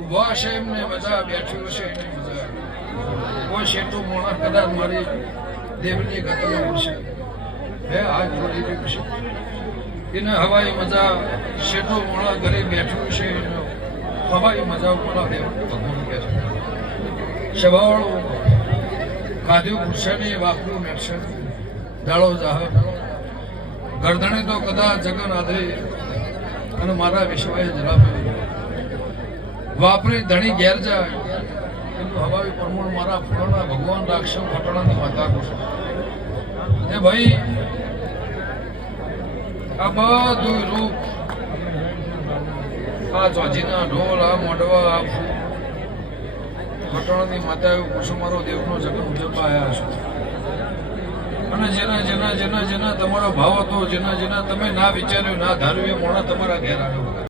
ઉભા છે એમને બધા બેઠ્યું છે એને મજા કોઈ શેઠું મોણા કદાચ મારી દેવની ગતમાં મળશે હે આ જોડી રહ્યું છે એને હવાઈ મજા શેઠો મોણા ઘરે બેઠું છે હવાઈ મજા મોણા દેવ ભગવાન કહે છે સવાળું કાધ્યું પૂછશે ને વાપરું મેળશે દાળો જાહ ગરદણે તો કદાચ જગન આધરી અને મારા વિશ્વાએ જરાપે વાપરી ધણી ઘેર જાય কিন্তু હવાઈ પ્રમાણ મારા ફૂલોના ભગવાન રાખશો ફટણાની માતા કુશો એ ભાઈ આ બધું રૂપ આ ચોજીના ઢોલ આ મોઢવા આ ફટણાની માતા એવું કુશો મારો દેવનો જગન ઉજવવા આવ્યા છો અને જેના જેના જેના જેના તમારો ભાવ હતો જેના જેના તમે ના વિચાર્યું ના ધાર્યું એ મોણા તમારા ઘેર આવ્યો